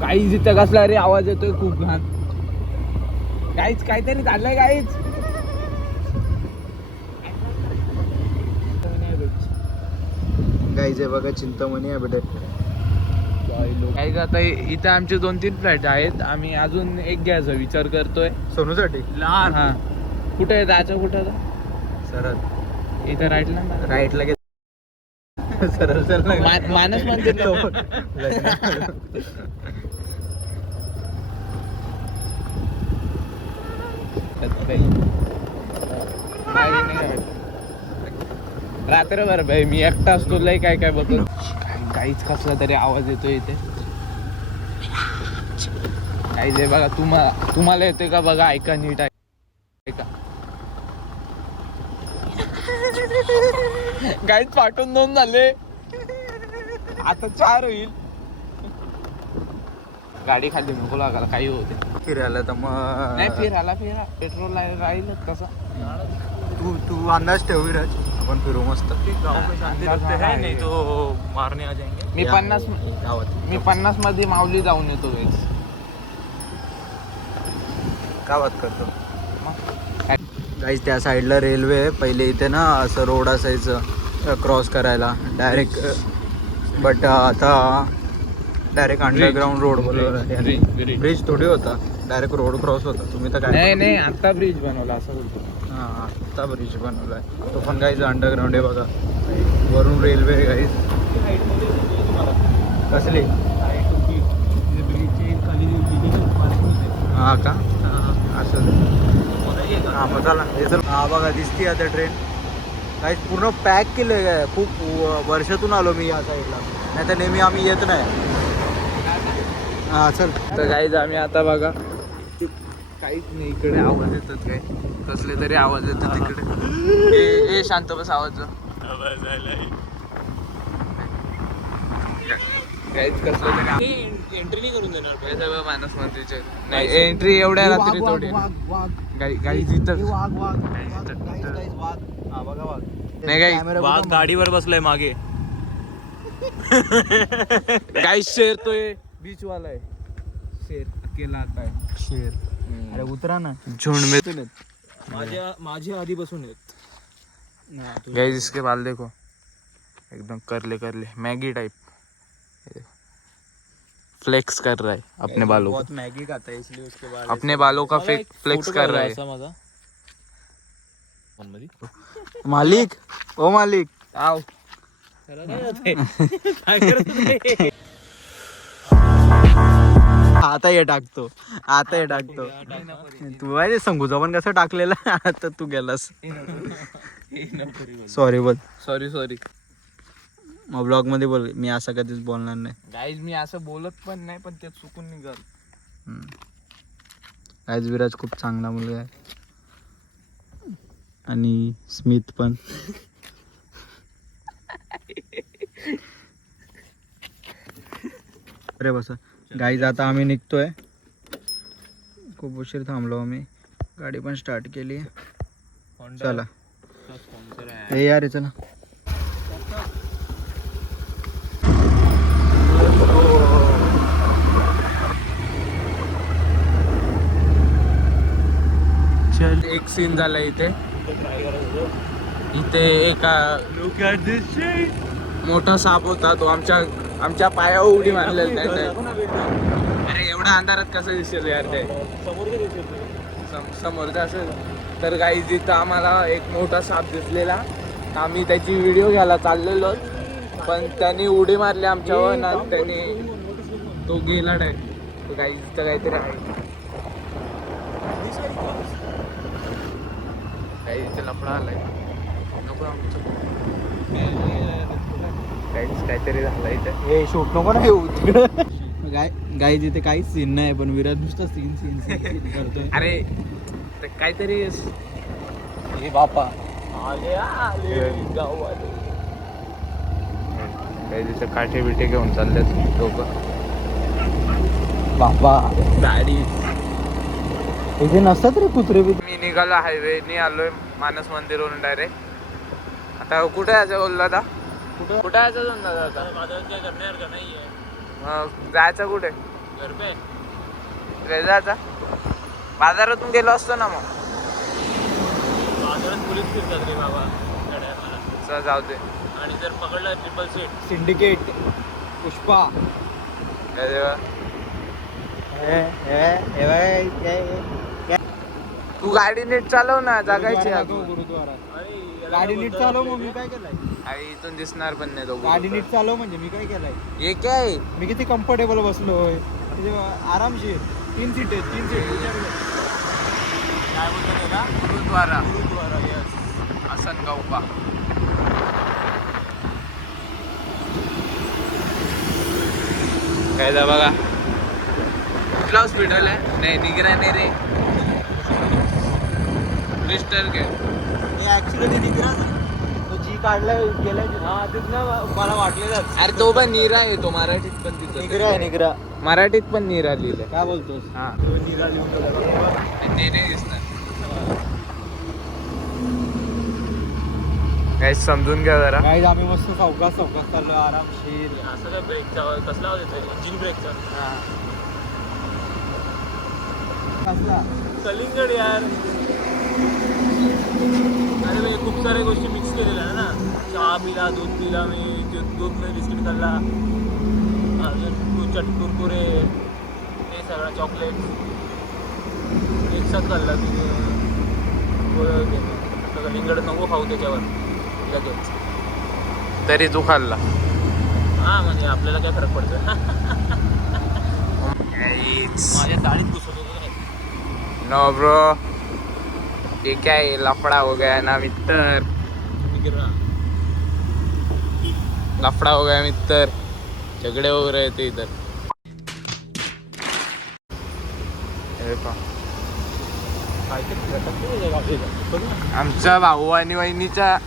काहीच इथं कसला रे आवाज येतोय खूप घाण. काहीच काहीतरी झालंय काहीच. गाईज आहे बघा, चिंतामणी आहे बेटे. काहीच आता इथं आमचे 2-3 फ्लॅट आहेत. आम्ही अजून एक घ्यायचा विचार करतोय सोनूसाठी. लहान. हा कुठे जायचं कुठं? सरळ इथं राईटला ना. राईटला घे. सरळ सरळ मानस मंदिर. रात्रभर भाई मी एकटा असतो, लय काय काय बघत. काहीच कसला तरी आवाज येतोय इथे. काहीच आहे बघा. तुम्हाला येतोय का बघा, ऐका नीट ऐका. काहीच पाठवून 2 झाले, आता 4 होईल. गाडी खाली नको लागायला, काही होते. फिरायला तर मग नाही फिरा पेट्रोल राहील तसं. तू अंदाज ठेव विराज, आपण फिरू मस्त. नाही तो मारणे आ जाएंगे. मी 50 मध्ये माऊली जाऊन येतो वेळेस. का बात करतो गाईज. त्या साईडला रेल्वे आहे. पहिले इथे ना असं रोड असायचं क्रॉस करायला डायरेक्ट, बट आता डायरेक्ट अंडरग्राऊंड रोड बनवला. ब्रिज थोडी होता, डायरेक्ट रोड क्रॉस होता. तुम्ही तर काय नाही आता ब्रिज बनवला असं बोलतो. हां आत्ता ब्रिज बनवला आहे तो पण. गाईज अंडरग्राऊंड आहे बघा, वरून रेल्वे आहे गाईज. कसली? हां का असं. हां मग चला हे तर. हां बघा दिसते आता ट्रेन. काही पूर्ण पॅक केलं आहे. खूप वर्षातून आलो मी या साईडला, नाही तर नेहमी आम्ही येत नाही. हां चल. तर काहीच आम्ही आता बघा, काहीच नाही इकडे. आवाज येतात काय, कसले तरी आवाज येतात तिकडे. ए शांत बस, आवाज काहीच कसलं तरी. एंट्री नाही करून देणार मानस मंदिरचे. नाही एंट्री एवढ्या रात्री थोडी. काही तिथं नाही काही वाघ गाडीवर बसलाय मागे. काही शेर तो बीच वाला आहे. शेर अकेला आता आहे. शेर. अरे उतरा ना. झुंड में माझे आधी बसून येत. गाइस इसके बाल देखो, एकदम करले मैगी टाइप. फ्लेक्स कर रहा है अपने बालों बहुत मैगी खाता है इसलिए उसके बाल. अपने बालों का फ्लेक्स कर रहा है. मालिक ओ मालिक आओ. आता हे टाकतो. तू आहे संगूचा पण कसं टाकलेला. आता तू गेलास. सॉरी बोल. सॉरी. मग ब्लॉग मध्ये बोल. मी असं कधीच बोलणार नाही गाईज. मी असं बोलत पण नाही, पण ते चुकून निघाल. गाईज विराज खूप चांगला मुलगा आहे. आणि स्मित पण. अरे बस गाईज आता आम्ही निघतोय. खूप उशीर थांबलो आम्ही. गाडी पण स्टार्ट केली. चला हे यार चला. एक सीन झाला इथे एका मोठा साप होता. तो आमच्या पायावर उडी मारलेला. अरे एवढ्या अंधारात कसं दिसेल यार ते. समोर असेल तर काही तिथं आम्हाला एक मोठा साप दिसलेला. आम्ही त्याची व्हिडिओ घ्यायला चाललेलो, पण त्यांनी उडी मारली आमच्यावर ना. त्यांनी तो गेला डायरेक्ट. तो काही तिथं काहीतरी आहे. काही तिथे लफडा आलाय. नको काहीतरी झालं इथे. हे शूट नको ना येऊ तिकडं. गाय तिथे काहीच सीन नाही, पण विराट नुसतं सीन करतोय. अरे ते काहीतरी. हे बापा आले गावाले. काही तिथे काठे बिठे घेऊन चाललेत लोक. बापा गाडी इथे नसतात रे कुत्रे बी. मी निघालो हायवेने, आलोय मानस मंदिरवरून डायरेक्ट. आता कुठे यायचं बोलला आता? कुठं कुठं यायचं दोन दादा आता बाजारात काय करण्यासारखं नाहीये. मग जायचं कुठे घर पे रे जायचा बाजारातून गेलो असतो ना मग बाजारात पोलीस फिरतात रे बाबा गड्याला. चल जाऊ दे आणि जर पकडलं ट्रिपल सीट सिंडिकेट पुष्पा काय देवा. तू गाडी नीट चालव ना जगायची अजून. गुरुद्वारा आणि गाडी नीट चालव मग मी काय केलंय आई इथून दिसणार पण नाही तो गाडी नीट चालव म्हणजे मी काय केलंय हे काय मी किती कम्फर्टेबल बसलोय म्हणजे आरामशीर 3 सीट आहेत 3 सीट विचार कर. काय बोलतो त्याला गुरुद्वारा गुरुद्वारा यस. हसन गावपा. काय दा बघा कुठला हॉस्पिटल आहे नाही निगराने रे क्रिस्टल काय हे ऍक्च्युली निघरा तो जी काढलाय गेलाय हा तेच ना मला वाटलेलं अरे तो पण नीरा आहे तो मराठीत पण तिथं निघरा आहे निघरा मराठीत पण नीरा लिहिलंय. काय बोलतोस हा निघा लिहून ते नाही दिसणार काही समजून घ्या जरा. गाईज आम्ही मस्त सावकाश चाललो आरामशीर. असं काय ब्रेकचा कसला होता इंजिन ब्रेकचा कसला कलिंगड यार. अरे भाई खूप साऱ्या गोष्टी मिक्स केलेल्या आहे ना. चहा पिला दूध पिला मी दूध में बिस्किट खाल्ला अजून कुरकुरे हे सगळं चॉकलेट एक साथ खाल्ला तुझं कलिंगड नको खाऊ त्याच्यावर लगेच. तरी तू खाल्ला हा म्हणजे आपल्याला काय फरक पडतो. माझ्या डाळीत घुसत होतं काय. नो ब्रो ये क्या है लफड़ा हो गया ना मित्र निघा लफड़ा हो गया मित्र झगड़े हो रहे थे इधर. हे पहा. आमच्या भाऊ आणि वहिनीच्या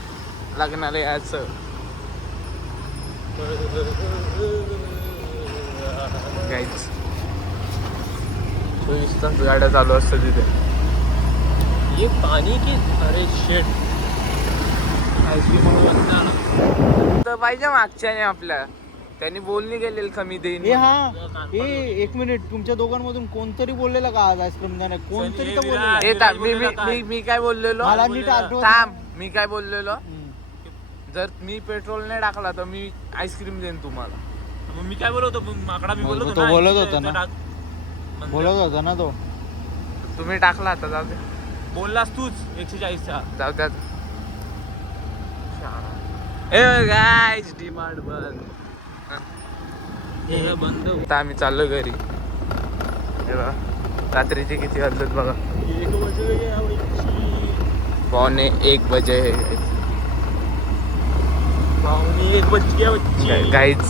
लग्नाला यायचं काहीच 24 तास गाड्या चालू असतात तिथे. ये पानी की अरे शेट आईस्क्रीम लगता ना. तर पाहिजे मागच्याने आपल्या त्यांनी बोलणी गेलेली कमी देईन. ए हा ए 1 मिनिट तुमच्या दोघांमधून कोणतरी बोललेलं का आज आईस्क्रीम द्या कोणतरी तर बोललेलं. हे थांब, मी काय बोललेलो मला नीट आठवत थांब मी काय बोललेलो हम्म. जर मी पेट्रोल नाही टाकला तर मी आईस्क्रीम देईन तुम्हाला. मग मी काय बोलत होतो माकडा मी बोलत होतो तो ना, बोलत इथे होता ना. टाक. बोलत होता ना तो तुम्ही टाकला आता जाऊ दे बोललास तूच 140चा. जाऊ द्या. ए गाईज डिमांड बंद. हे बंद आता आम्ही चाललो घरी. हे बघा रात्रीचे किती वाजलेत बघा 1:45 बजे है. पाहुणे 1 बज गया बच्ची. गाईज